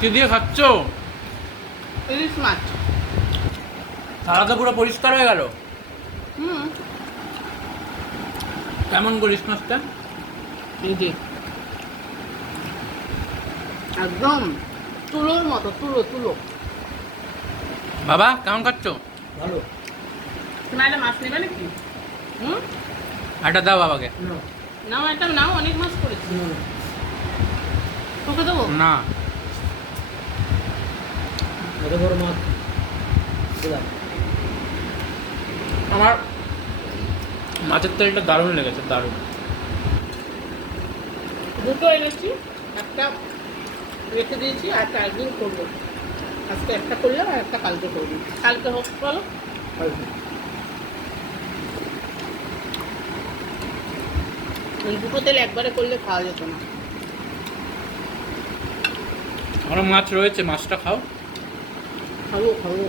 কি দিয়ে খাচ্ছ? ইলিশ মাছ। থালা তো পুরো পরিষ্কার হয়ে গেল। হুম, কেমন গো ইলিশ মাছটা? এই যে একদম তুলোর মতো, তুলো তুলো। বাবা কেমন খাচ্ছ? ভালো। তোমার একটা মাছ নেবে নাকি? হুম, একটা দাও বাবাকে। না নাও একটা নাও, অনেক মাছ করেছি। তোকে দেবো? না, এত বড় মাছ দিলাম। আমার মাছের তেলটা দারুণ লেগেছে, দারুণ। দুটো এনেছি, একটা রেখে দিয়েছি আর একটা একদিন করবো। আজকে একটা করলাম আর একটা কালকে করবো। কালকে হোক বলো। ওই দুটো তেল একবারে করলে খাওয়া যেত না। আমার মাছ রয়েছে, মাছটা খাও। খাবো খাবো।